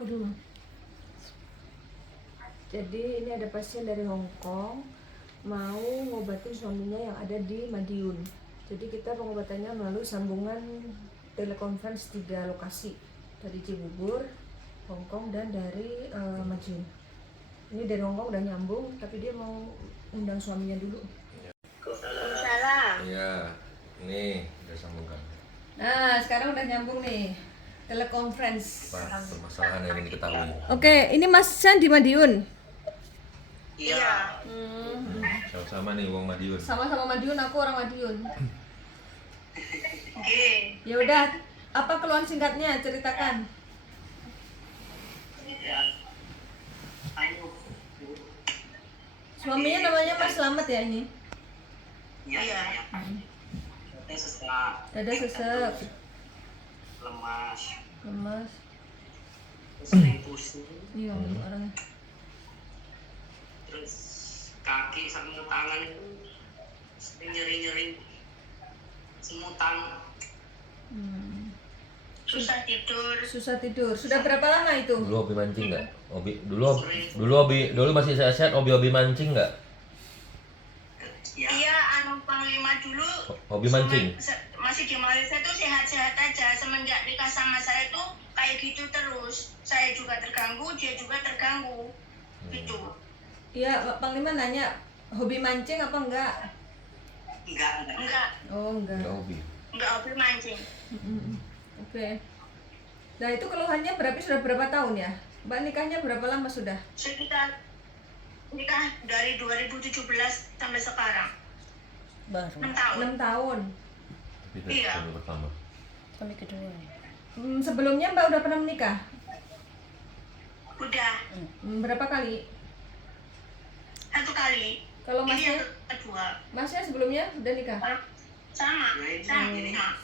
aku dulu. Jadi ini ada pasien dari Hong Kong mau ngobatin suaminya yang ada di Madiun. Jadi kita pengobatannya melalui sambungan telekonferensi 3 lokasi, dari Cibubur, Hong Kong, dan dari Madiun. Ini dari Hong Kong udah nyambung, tapi dia mau undang suaminya dulu. Waalaikumsalam. Iya, ini udah sambungkan. Nah, sekarang udah nyambung nih, telekonferensi. Permasalahan yang ingin diketahui. Oke, ini Mas San di Madiun. Iya. Sama-sama nih Wong Madiun. Sama-sama Madiun, aku orang Madiun. Oke. Ya udah, apa keluhan singkatnya? Ceritakan. Suaminya namanya Mas Slamet ya ini? Iya. Dada sesek, Lemas. lemas. Sering pusing. Iya, orangnya. Terus kaki sama tangan itu sering nyeri-nyeri. Semutan. Susah tidur. Susah tidur. Sudah berapa lama itu? Dulu hobi mancing nggak? Dulu masih sehat, hobi mancing nggak? Iya, Panglima dulu. Hobi mancing. Masih di Malaysia tuh sehat-sehat aja. Semenjak nikah sama saya tuh kayak gitu terus. Saya juga terganggu, dia juga terganggu. Gitu. Iya, Pak Panglima nanya, hobi mancing apa enggak? Enggak. Oh, enggak. Nggak hobi. Enggak hobi mancing. Oke. Nah, itu keluhannya sudah berapa tahun ya? Mbak nikahnya berapa lama sudah? Sekitar nikah dari 2017 sampai sekarang. Baru 6 tahun. 6 tahun. Iya. Baru pertama. kami kedua ya. Sebelumnya Mbak udah pernah menikah? Udah Berapa kali? 1 kali. Kalau Ini yang masnya, kedua. masnya sebelumnya udah nikah? Sama.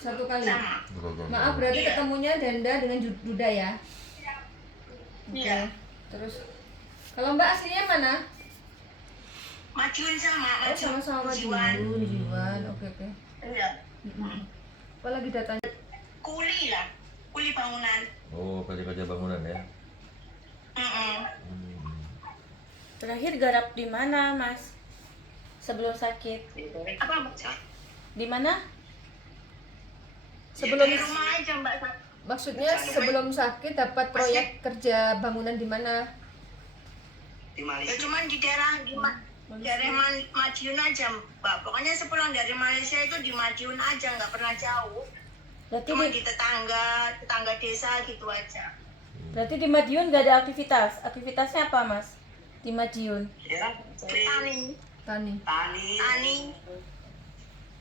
Satu kali. Sama. Maaf, berarti Iya. ketemunya Danda dengan Duda ya? Iya. Terus, kalau Mbak aslinya mana? Madiun sama. Oh, sama-sama Jiwan. Jiwan. Oke. Iya. Apalagi datanya? Kuli lah. Kuli bangunan. Oh, kerja-kerja bangunan ya. Terakhir garap di mana, Mas? Sebelum sakit. Apa maksudnya? Di mana? Sebelum, Di rumah aja Mbak. maksudnya sebelum sakit dapat proyek kerja bangunan di mana? Ya cuman di daerah Madiun aja Mbak. Pokoknya sepulang dari Malaysia itu di Madiun aja, nggak pernah jauh. Berarti Cuma di, di tetangga desa gitu aja. berarti di Madiun gak ada aktivitas. Aktivitasnya apa, Mas? Di Madiun. Ya, Tani. Tani.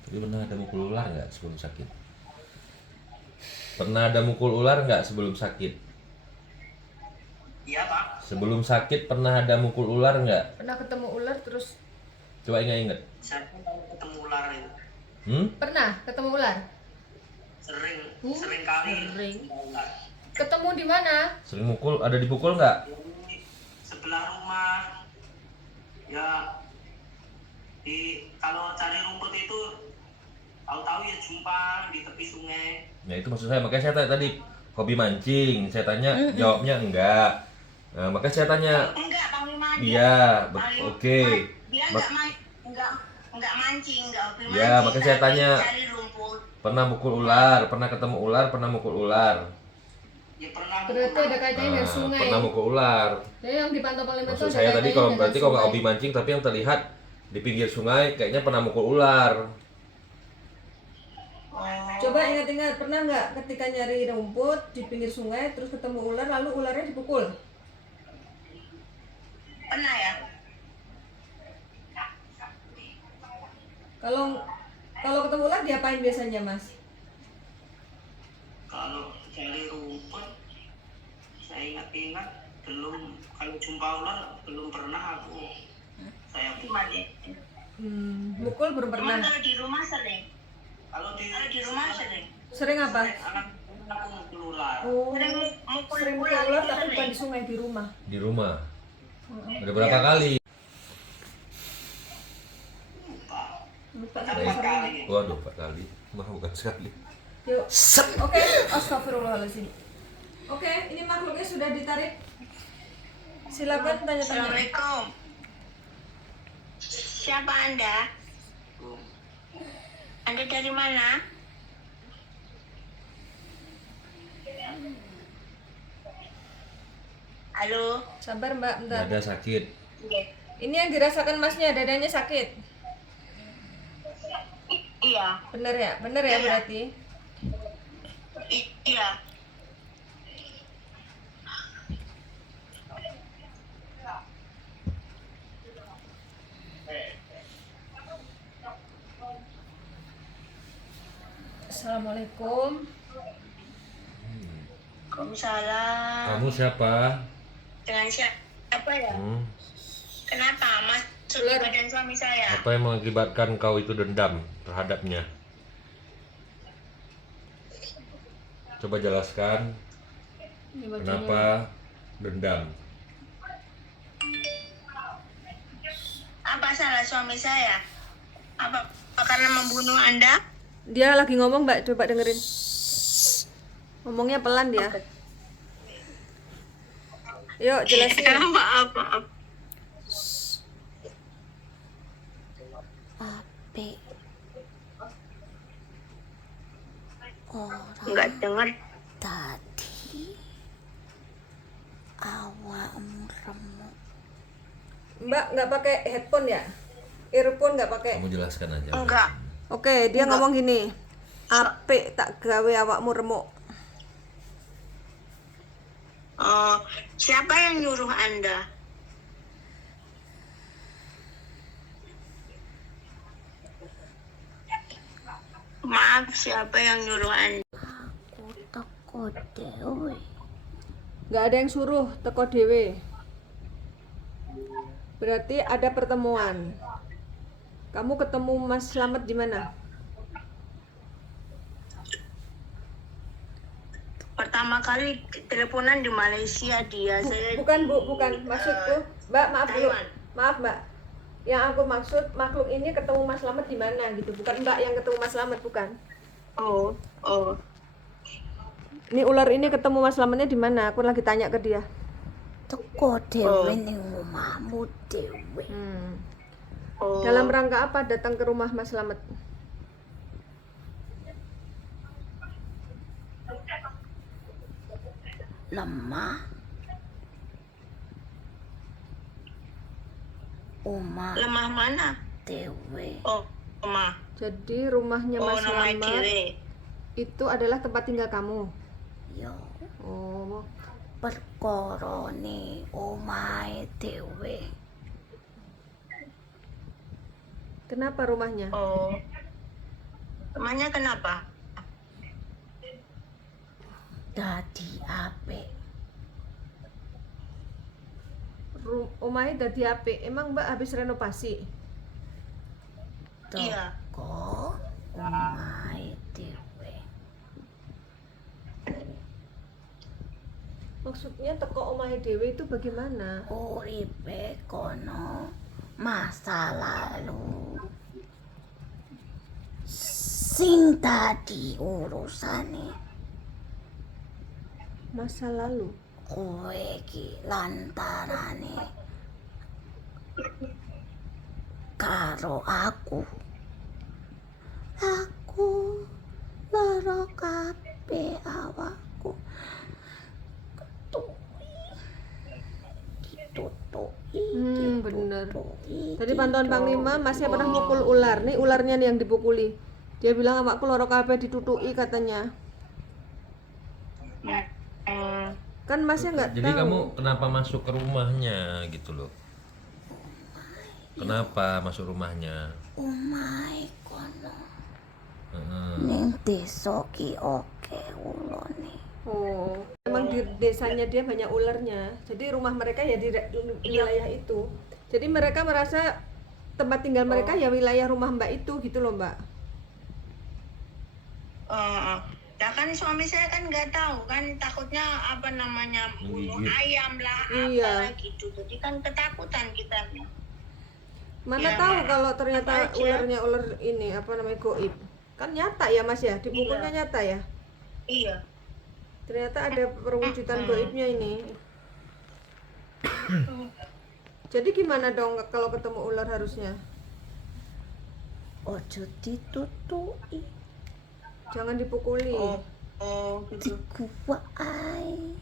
Tapi pernah ada mukul ular nggak sebelum sakit? Pernah ada mukul ular nggak sebelum sakit? Iya Pak. Sebelum sakit pernah ada mukul ular nggak? Pernah ketemu ular terus? Coba ingat-ingat. Saya ketemu ular itu. Pernah ketemu ular? Sering kali. Sering. Ketemu di mana? Sering mukul, ada dipukul nggak? Sebelah rumah. Ya. Kalau cari rumput itu tahu-tahu ya jumpa di tepi sungai. Ya itu maksud saya, makanya saya tanya tadi hobi mancing. Saya tanya, jawabnya enggak. Nah, makanya saya tanya. Enggak, Panglima. Iya, oke. Dia enggak mancing, enggak hobi mancing. Ya, makanya saya tanya. Cari rumput. Pernah mukul ular, pernah ketemu ular, pernah mukul ular. Ya pernah. Berarti ada kaitannya dengan sungai. Pernah mukul ular. Jadi yang dipantau Panglima itu Maksud ada saya tadi kaitannya kalau dengan berarti kalau nggak sungai. hobi mancing tapi yang terlihat di pinggir sungai kayaknya pernah mukul ular. Coba ingat-ingat, pernah nggak ketika nyari rumput di pinggir sungai terus ketemu ular lalu ularnya dipukul? Pernah ya? Kalau ketemu ular diapain biasanya, Mas? Kalau cari rumput, saya ingat-ingat kalau jumpa ular belum pernah aku. Saya mati. Mukul belum pernah. Kalau di rumah sering. Kalau di rumah sering. Sering apa? Aku mukul ular. Oh, Mukul sering mukul ular tapi bukan di sungai, di rumah. Di rumah. Ada berapa kali? Lupa Tapi sampai sering. kali. Waduh, 4 kali. Mah bukan sekali. Yuk. Oke, astagfirullahaladzim. Oke, ini makhluknya sudah ditarik. Silakan tanya-tanya. Assalamualaikum. Siapa Anda? Anda dari mana? Halo. Sabar Mbak, bentar. Dada sakit. Ini yang dirasakan Masnya, dadanya sakit. Iya. Bener ya? Bener ya berarti? Iya. Assalamualaikum. Waalaikumsalam. Kamu siapa? Dengan siapa ya? Hmm. Kenapa masuk di badan suami saya? Apa yang mengakibatkan kau itu dendam terhadapnya? Coba jelaskan Ini bajunya. kenapa dendam. Apa salah suami saya? Apa karena membunuh Anda? Dia lagi ngomong Mbak, coba dengerin. Ngomongnya pelan dia. Yuk jelasin. Kenapa apa? Ape orang Enggak dengar. tadi awakmu remuk Mbak nggak pakai headphone ya? Earphone nggak pakai? Kamu jelaskan aja. Enggak. Oke, dia ngomong gini. Apik tak gawe awakmu remuk. Oh, siapa yang nyuruh Anda? Maaf, siapa yang nyuruh Anda? aku teko dewe Nggak ada yang suruh teko dewe. Berarti ada pertemuan. Kamu ketemu Mas Slamet di mana? Pertama kali teleponan di Malaysia dia. Saya Bukan Bu, bukan. Maksudku, Mbak, maaf dulu. Taiwan. Maaf Mbak. Yang aku maksud makhluk ini ketemu Mas Slamet di mana gitu. Bukan Mbak yang ketemu Mas Slamet, bukan. oh. Ini ular ini ketemu Mas Slametnya di mana? Aku lagi tanya ke dia. teko dewe ning omahmu dewe Oh. Dalam rangka apa datang ke rumah Mas Slamet? lemah omah Lemah mana? dewe Oh, lemah. Jadi rumahnya Oh, Mas namanya Slamet Dewe. itu adalah tempat tinggal kamu. yo Oh, perkorone omahe dewe kenapa rumahnya? Oh. Lemahnya kenapa? dadi apik Omahnya dadi apik. Emang Mbak habis renovasi? Iya. teko omahe dewe Maksudnya teko omahe dhewe itu bagaimana? uripe kono masa lalu sing dadi urusane Masa lalu. kowe iki lantarane karo aku lara kabeh awakku ditutuki Bener. ditutuki, Tadi pantauan Panglima Masnya pernah mukul ular. Nih ularnya nih yang dipukuli. Dia bilang awakku loro kabeh ditutuki katanya. Kan Masnya nggak tahu. Jadi kamu kenapa masuk ke rumahnya gitu loh? Kenapa masuk rumahnya? omahe kono Heeh. ning desa ki oke ulone Oh, memang di desanya dia banyak ularnya. Jadi rumah mereka ya di wilayah itu. Jadi mereka merasa tempat tinggal mereka ya wilayah rumah Mbak itu gitu loh Mbak. Ya kan suami saya kan nggak tahu kan, takutnya apa namanya bunuh Menggigit. ayam lah Iya. apa gitu. Jadi kan ketakutan kita. Mana Ya, tahu Mbak. kalau ternyata Apa aja? ularnya ular ini apa namanya goib. Kan nyata ya Mas ya, dipukulnya nyata ya. Iya. Ternyata ada perwujudan goibnya ini. Jadi gimana dong kalau ketemu ular harusnya? Ojo ditutui. Jangan dipukuli. Gitu. Dikuwai.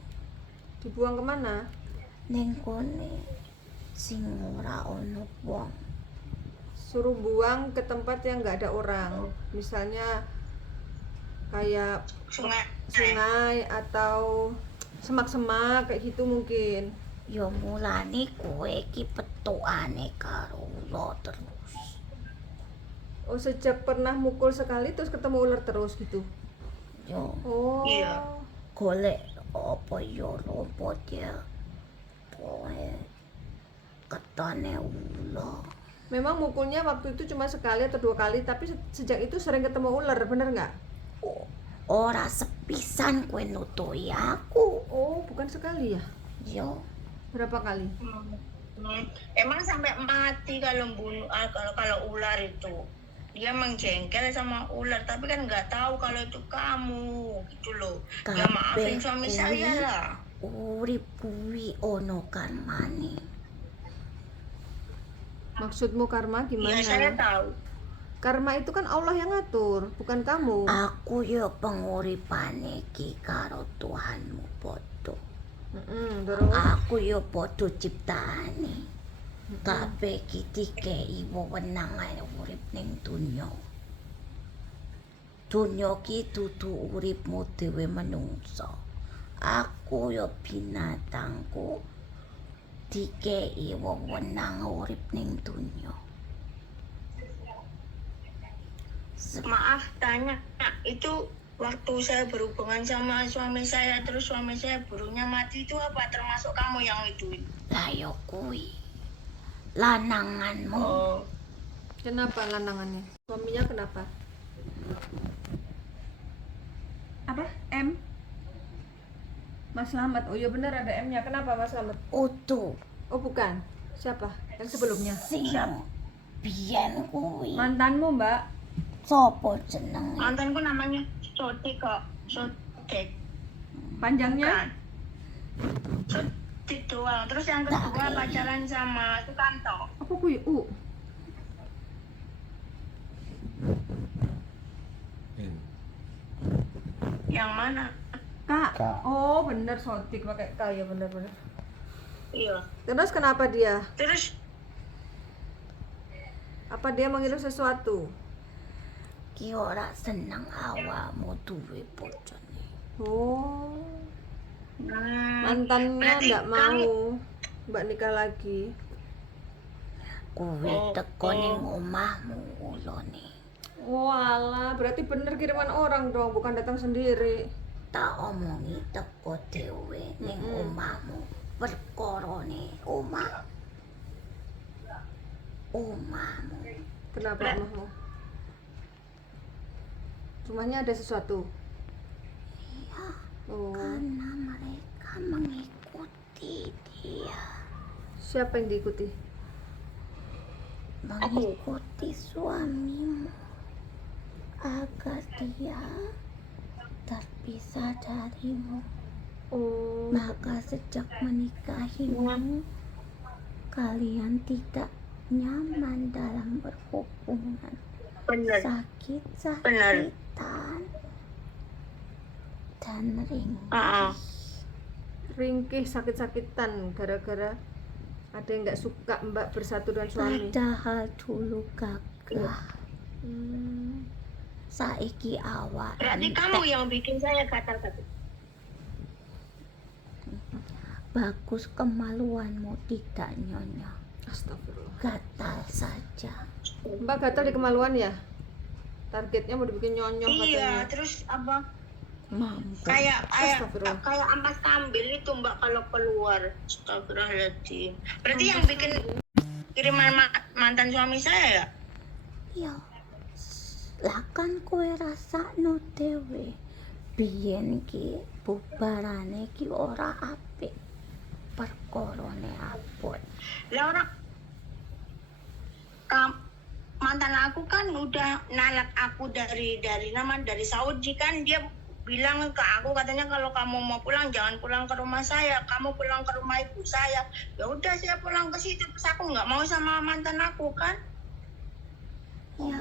Dibuang kemana? Ning kone sing ora ono wong. Suruh buang ke tempat yang nggak ada orang. Misalnya kayak sungai atau semak-semak kayak gitu mungkin. Ya mulane kowe iki petukane karo ulo terus. Oh, sejak pernah mukul sekali terus ketemu ular terus gitu. Yo Oh. Iya. golek apa yo rumput ya. Poe ketane ulo. Memang mukulnya waktu itu cuma sekali atau 2 kali, tapi sejak itu sering ketemu ular, bener nggak? Ora sepisan kowe nutui aku. Oh, bukan sekali ya? Yo Berapa kali? Emang sampai mati kalau bunuh kalau ular itu. Dia menjengkel sama ular, tapi kan nggak tahu kalau itu kamu, gitu loh. Ya maafin suami saya lah. Urip kuwi ono karmane. Maksudmu karma gimana? Ya saya tahu. Karma itu kan Allah yang ngatur, bukan kamu. Aku yo penguripane ki karo Tuhanmu padha. Terus Aku yo padha ciptaane. Kabeh ki dikei wewenang ae urip ning donya. Donya ki dudu uripmu dhewe menungsa. Aku yo binatangku dikei wewenang urip ning donya. Maaf tanya, itu waktu saya berhubungan sama suami saya terus suami saya burunya mati itu apa termasuk kamu yang itu? Lah yo kuwi lananganmu. kenapa lanangannya? Suaminya kenapa? Apa? M? Mas Slamet. Oh iya benar ada M-nya. Kenapa Mas Slamet? Utuh Oh bukan. Siapa? Yang sebelumnya? sing biyen kuwi. Mantanmu, Mbak. Sopo jenenge? Mantanku namanya Sotik kok, Sotik. Panjangnya? Kan? Sotik doang. Terus yang kedua pacaran sama Sukanto. Apa kuwi? Yang mana? Kak. Oh, bener Sotik pakai K ya, bener-bener. Iya. Terus kenapa dia? Terus Apa dia mengirim sesuatu? Ki ora seneng awakmu duwe bojone. Oh, mantannya berarti enggak mau Mbak nikah lagi. Kuwi teko ning omahmu ulone. Oh alah, berarti bener kiriman orang dong, bukan datang sendiri. Tak omongi teko dhewe ning omahmu. Perkarane omahmu. Kenapa omahmu? Rumahnya ada sesuatu. Iya, Oh, karena mereka mengikuti dia. siapa yang diikuti? Mengikuti suamimu agar dia terpisah darimu. Oh, Maka sejak menikahimu, kalian tidak nyaman dalam berhubungan. bener. Sakit-sakitan dan ringkih. ringkih sakit-sakitan gara-gara ada yang nggak suka Mbak bersatu dengan suami. Padahal dulu gagah. Hmm, Saiki awak Berarti kamu yang bikin saya gatal-gatal. bagus kemaluanmu tidak nyonya. Astagfirullah. Gatal saja. Mbak gatal di kemaluan ya? Targetnya mau dibikin nyonyoh Iya, katanya. terus apa? Mampu. Kayak Astagfirullah. kayak ampas kambil itu Mbak kalau keluar. Astagfirullahaladzim. Berarti yang bikin kiriman mantan suami saya ya? Ya. Lah kan kowe rasakno dhewe. Biyen ki bubarane ki ora apik. Perkarane abot. Lah orang mantan aku kan udah nalak aku dari Saudi kan dia bilang ke aku katanya kalau kamu mau pulang jangan pulang ke rumah saya, kamu pulang ke rumah ibu saya. Ya udah saya pulang ke situ, terus aku nggak mau sama mantan aku kan. Ya,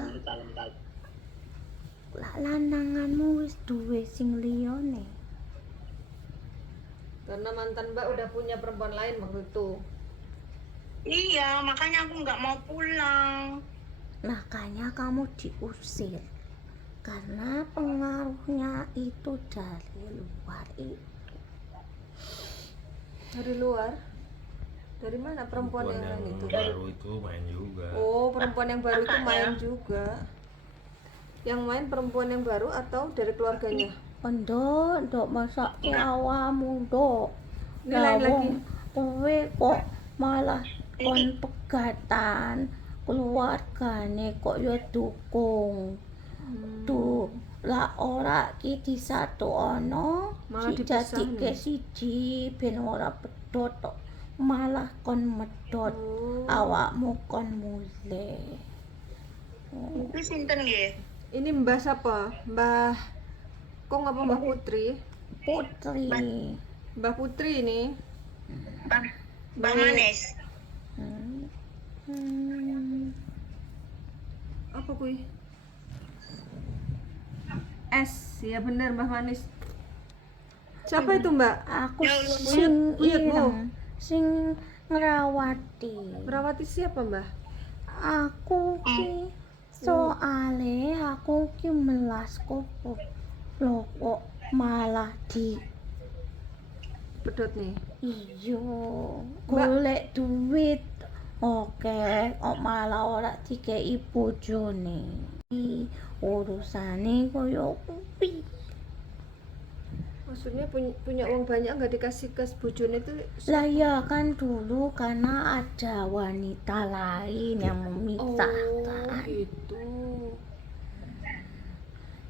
lah lananganmu wis duwe sing liyane. Karena mantan Mbak udah punya perempuan lain waktu itu. Iya, makanya aku nggak mau pulang. Makanya kamu diusir. Karena pengaruhnya itu dari luar itu. Dari luar? Dari mana perempuan yang lain itu? baru itu main juga. Oh, perempuan yang baru itu main juga. Yang main perempuan yang baru atau dari keluarganya? Ndok masak ke awamu, Ndok. Ini lain lagi. Kowe kok malah kon pegatan keluargane kok ya dukung. Tuh, lah ora ki disatuono Malah dijadike siji ben ora pedhot tok. Malah kon medhot Oh. awakmu kon mulih. Itu sinten nggih? Ini Mbah siapa? Mbah Kong apa Mbah Putri? Putri. Mbah Putri ini. Mbak Manes. Apa kuy? S, ya bener Mbah Manis. Siapa itu Mbak? Aku Ya Allah, sing buyutmu. ireng, sing ngrawati. Merawati siapa Mbah? Aku ki soale aku ki melas kok lho kok malah di Pedot nih. iyo Mbak. golek duit oke kok malah ora dikei bojone. Urusane koyo kuwi. Maksudnya punya uang banyak nggak dikasih ke bojone itu? Lah ya kan dulu karena ada wanita lain yang memisahkan. Gitu.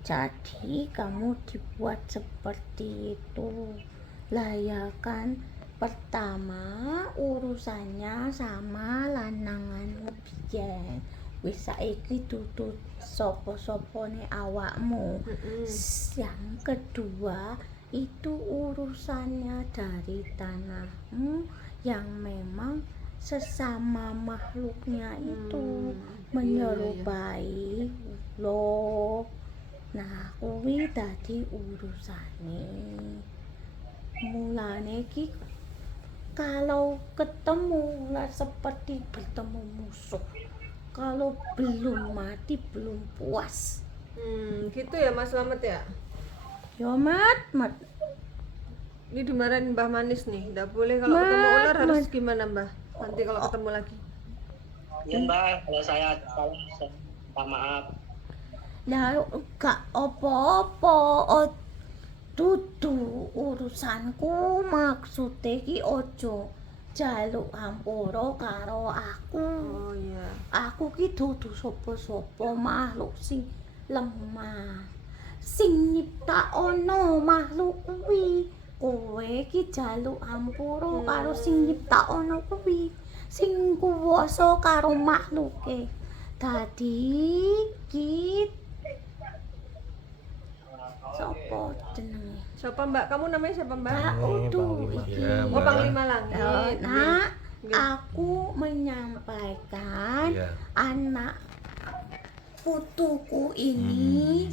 Jadi kamu dibuat seperti itu. Lah ya kan pertama urusannya sama lananganmu biyen. Wis saiki dudu sapa-sapane awakmu. Yang kedua itu urusannya dari tanahmu yang memang sesama makhluknya itu menyerupai loh. Nah, kuwi dadi urusane. Mulane ki kalau ketemu lah seperti bertemu musuh. Kalau belum mati belum puas. Gitu ya Mas Slamet ya? Yo mat. Ini dimarahin Mbah Manis nih. Nggak boleh kalau Mat, ketemu ular harus Mat. gimana Mbah? Nanti kalau ketemu lagi. Ya Mbak, kalau saya salah, saya minta maaf. Lah gak apa-apa. Dudu urusanku maksude ki ojo jaluk hampura karo aku. Oh iya. Aku ki dudu sapa-sapa makhluk sing lemah. Sing nyiptakno makhluk kuwi. Kowe ki jaluk hampura karo sing nyiptakno kuwi. Sing kuwasa karo makhluke. Dadi ki sapa jenenge? Siapa Mbak? Kamu namanya siapa Mbak? Kak Udu iki. Ya, Oh, Mbak. Panglima Langit. Nak, Nggih. aku menyampaikan Iya. anak putuku ini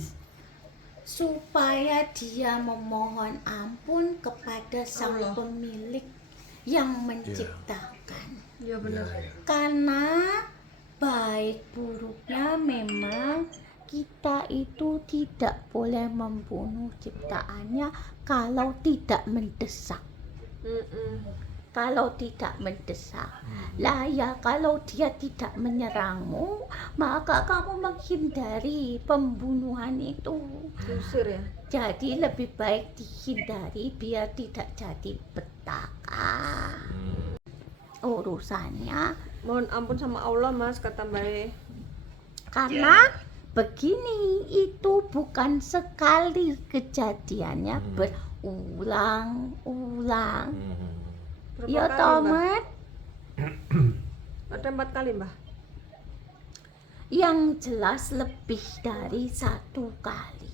supaya dia memohon ampun kepada sang Allah. pemilik yang menciptakan. Iya benar. Karena baik buruknya memang kita itu tidak boleh membunuh ciptaannya kalau tidak mendesak. Kalau tidak mendesak. Lah ya kalau dia tidak menyerangmu, maka kamu menghindari pembunuhan itu. Diusir ya. Jadi lebih baik dihindari biar tidak jadi petaka. Urusannya Mohon ampun sama Allah Mas, kata Mbak E. karena begini, itu bukan sekali kejadiannya berulang-ulang. Berapa Ya kali, Mbak? Tomat, Ada 4 kali Mbak. yang jelas lebih dari 1 kali.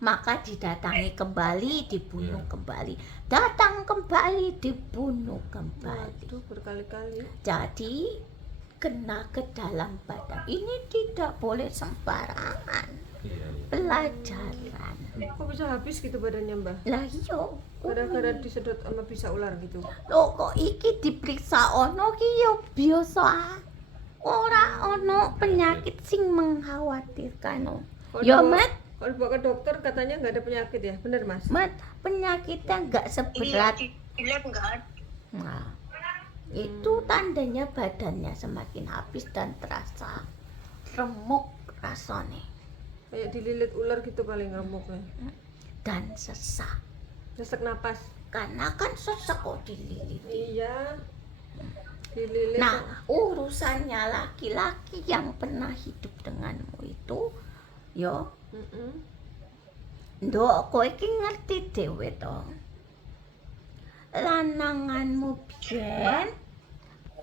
maka didatangi kembali, dibunuh kembali, datang kembali, dibunuh kembali. Waduh, berkali-kali. Jadi kena ke dalam badan ini tidak boleh sembarangan. Iya, iya. Pelajaran. Kok bisa habis gitu badannya Mbah? Lah iyo. Gara-gara disedot sama bisa ular gitu. Lho kok iki diperiksa ono ki yo biasa. Ora ono penyakit sing mengkhawatirkan. Kalau Ya, dibawa- Mat. Kalau dibawa ke dokter katanya nggak ada penyakit ya, bener Mas? Mat, penyakitnya nggak Iya, seberat. di lab nggak ada. Nah, itu tandanya badannya semakin habis dan terasa remuk rasanya Kayak dililit ular gitu paling remuknya. dan sesak. Sesak napas. Karena kan sesak kok dililit. Iya. Dililit. Nah, urusannya laki-laki yang pernah hidup denganmu itu, yo, Mm-mm. ndok kowe iki ngerti dhewe to. Lananganmu biyen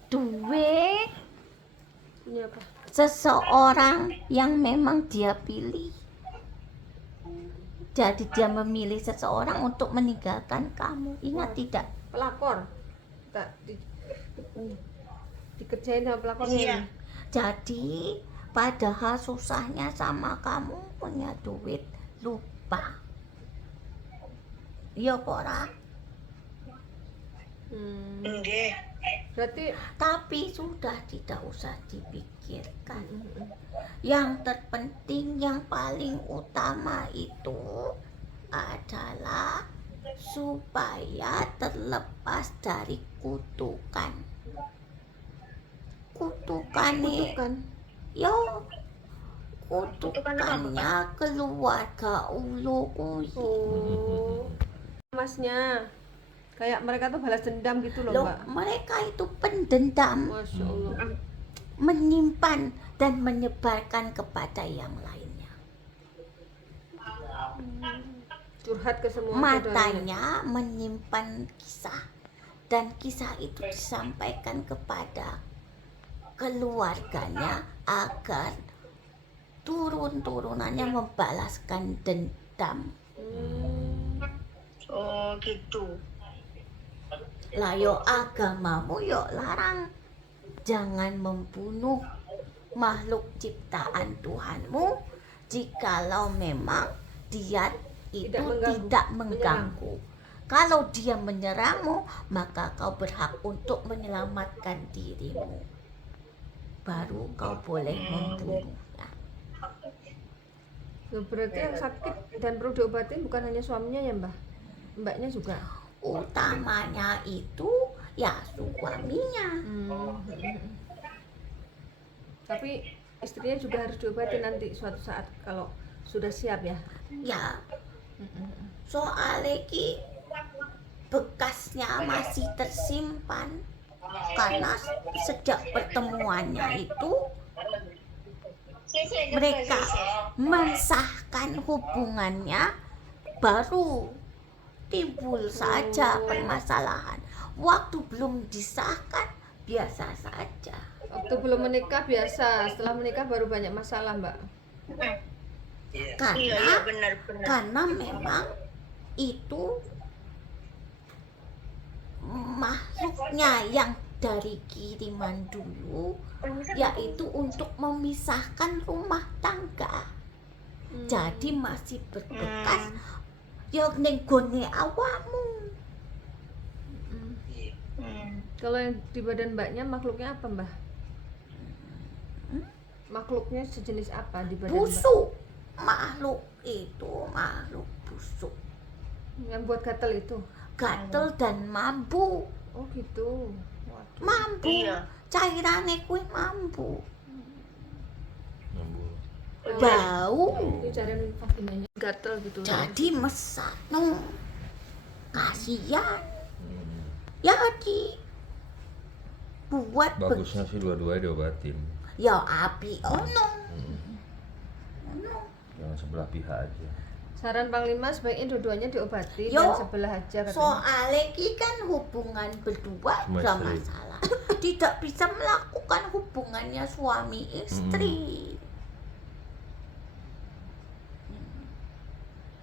duwe Ini apa? seseorang yang memang dia pilih. Jadi dia memilih seseorang untuk meninggalkan kamu. Ingat tidak? Pelakor. Tak dikerjain sama pelakornya. Iya. ini. Jadi padahal susahnya sama kamu punya duit lupa. Iya pora. Nggih. Berarti Tapi sudah tidak usah dipikirkan. Yang terpenting, yang paling utama itu adalah supaya terlepas dari kutukan. Kutukan nih, kan yo kutukannya keluarga ulu kuwi. oh masnya kayak mereka tuh balas dendam gitu loh Loh, Mbak. mereka itu pendendam, Masya Allah. menyimpan dan menyebarkan kepada yang lainnya. Curhat ke semua saudaranya. Matanya menyimpan kisah, dan kisah itu disampaikan kepada keluarganya agar turun-turunannya membalaskan dendam. Oh gitu. Lah yo agamamu yo larang, jangan membunuh makhluk ciptaan Tuhanmu jikalau memang dia itu tidak mengganggu. Kalau dia menyerangmu, maka kau berhak untuk menyelamatkan dirimu. Baru kau boleh membunuhnya. Loh, berarti yang sakit dan perlu diobatin bukan hanya suaminya ya Mbak? Mbaknya juga. Utamanya itu ya suaminya. Tapi istrinya juga harus diobatin nanti suatu saat kalau sudah siap ya. Ya, soalnya ki bekasnya masih tersimpan karena sejak pertemuannya itu mereka mensahkan hubungannya, baru timbul saja permasalahan. Waktu belum disahkan biasa saja. Waktu belum menikah biasa, setelah menikah baru banyak masalah Mbak. Iya, Karena benar-benar. karena memang itu makhluknya yang dari kiriman dulu, yaitu untuk memisahkan rumah tangga. Jadi masih berbekas ya ning gone awakmu. Kalau yang di badan Mbaknya makhluknya apa Mbak? Makhluknya sejenis apa di badan Mbak? Busuk. Makhluk itu makhluk busuk. Yang buat gatel itu? Gatel dan mambu. Oh gitu. Waduh. Mambu. Iya. Cairane kuwi mambu. Nyambung. Bau. Ini carian vaginanya gatel gitu. Jadi mesakno. Kasihan. Jadi buat Bagusnya sih dua-duanya diobatin. ya api ono. Jangan sebelah pihak aja. Saran Panglima sebaiknya dua-duanya diobati Yo, dan sebelah aja katanya. Soalnya ki kan hubungan berdua Sama gak istri. masalah. Tidak bisa melakukan hubungannya suami istri.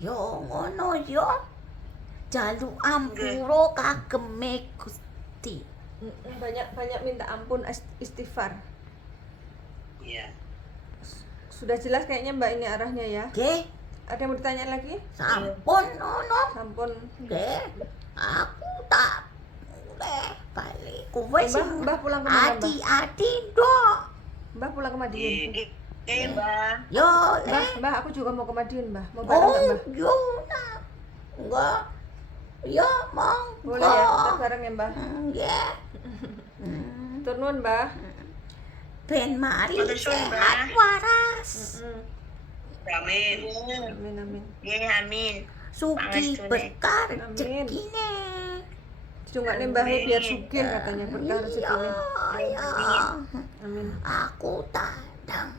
Yo ngono yo. Jalu ampuro kageme Gusti. Banyak minta ampun, istighfar. Iya. Sudah jelas kayaknya Mbak ini arahnya ya. Nggih, Ada yang mau ditanya lagi? sampun nono. Sampun. Nggih. Aku tak boleh balik. Kowe sing Mbah pulang ke mana, Mbah? ati-ati dok. Mbah pulang ke Madiun. Mbak. Yo Mbah, aku juga mau ke Madiun, Mbah. Mau bareng nggak, Oh, Mbah? yo nak. Enggak. Ya, monggo. Boleh ya, kita bareng ya, Mbah. Nggih. Tur nuwun, Mbah. Ben mari Matur suwun, sehat Mbak. waras. Amin. Amin, amin. Nggih, amin. Suki Pangestune. berkah Amin. rezekine. Dongakne Mbah biar sugih katanya berkah rezekine. Iya. Amin. Aku tadang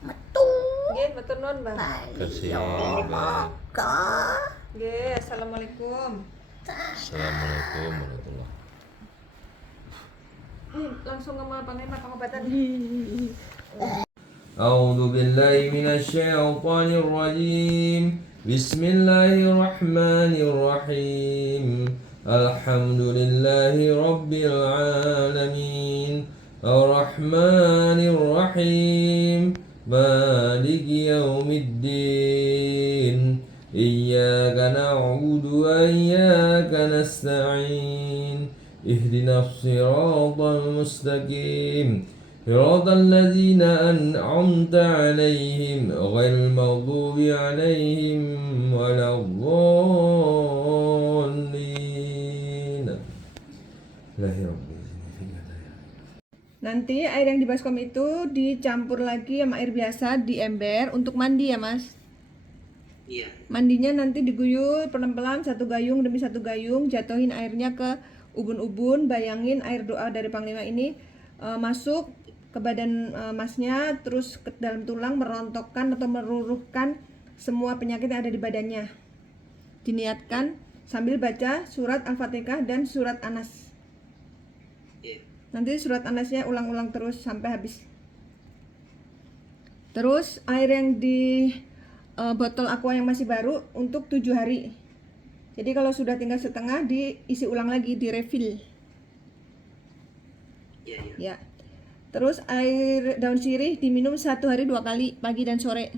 metu. Nggih, matur nuwun, Mbah. Kasih, Yo, Mbak. monggo. Nggih, assalamualaikum. Assalamualaikum warahmatullahi. Langsung sama pengemat pengobatan. أعوذ بالله من الشيطان الرجيم بسم الله الرحمن الرحيم الحمد لله رب العالمين الرحمن الرحيم مالك يوم الدين إياك نعبد وإياك نستعين اهدنا الصراط المستقيم صراط الذين أنعمت عليهم غير المغضوب عليهم ولا الضالين. Nanti air yang di baskom itu dicampur lagi sama air biasa di ember untuk mandi ya, Mas. Iya. Mandinya nanti diguyur pelan-pelan satu gayung demi satu gayung, jatuhin airnya ke ubun-ubun, bayangin air doa dari Panglima ini masuk ke badan masnya, terus ke dalam tulang, merontokkan atau meruruhkan semua penyakit yang ada di badannya. Diniatkan sambil baca surat Al-Fatihah dan surat Anas. Iya. Nanti surat Anasnya ulang-ulang terus sampai habis. Terus air yang di botol aqua yang masih baru untuk 7 hari. Jadi kalau sudah tinggal setengah diisi ulang lagi, di refill. Iya, iya. Ya. Terus air daun sirih diminum 1 hari 2 kali, pagi dan sore.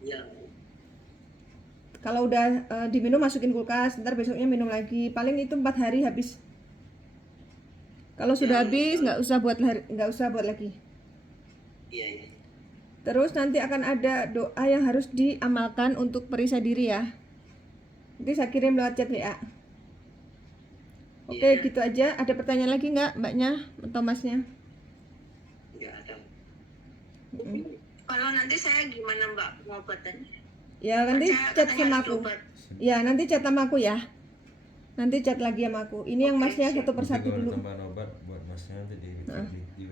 Iya. Kalau udah diminum masukin kulkas, ntar besoknya minum lagi. Paling itu 4 hari habis. Kalau sudah habis nggak usah buat lagi. Iya, iya. Terus nanti akan ada doa yang harus diamalkan untuk periksa diri ya. Nanti saya kirim lewat chat WA. Oke, Iya. gitu aja. Ada pertanyaan lagi nggak, Mbaknya atau Masnya? Enggak ada. Kalau nanti saya gimana Mbak pengobatannya? Ya nanti Saya chat katanya sama harus aku. obat. Ya nanti chat sama aku ya. Nanti chat lagi sama aku. Ini yang Masnya satu persatu dulu. Tambahan obat buat Masnya nanti di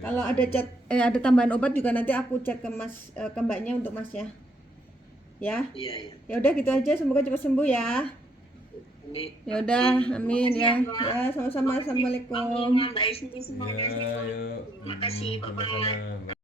Kalau ada chat, ada tambahan obat juga nanti aku chat ke Mas, ke Mbaknya untuk Masnya. Ya. Iya, iya. Ya udah gitu aja. Semoga cepat sembuh ya. Amin. Ya udah, amin ya. Ya sama-sama. Assalamualaikum. Mbak Ismi semuanya Ya, sehat. yuk. Terima kasih, Bapak. Sama-sama.